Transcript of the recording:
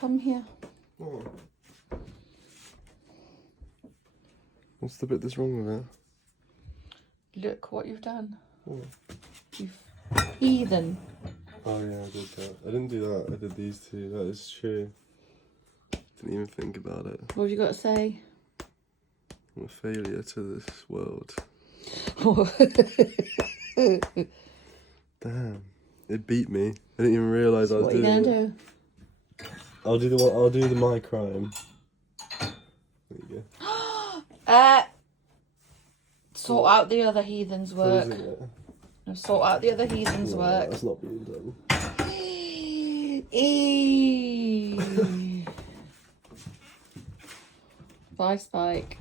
Come here. Oh. What's the bit that's wrong with it? Look what you've done. Oh. You've heathen. Oh yeah, I did that. I didn't do that. I did these two. That is true. Didn't even think about it. What have you got to say? I'm a failure to this world. Damn, it beat me. I didn't even realise I was doing it. What are you gonna do? I'll do the one. I'll do the my crime. There you go. Sort out the other heathens' work. Closing it. No, sort out the other heathens' No, work. that's not being done. Bye, Spike.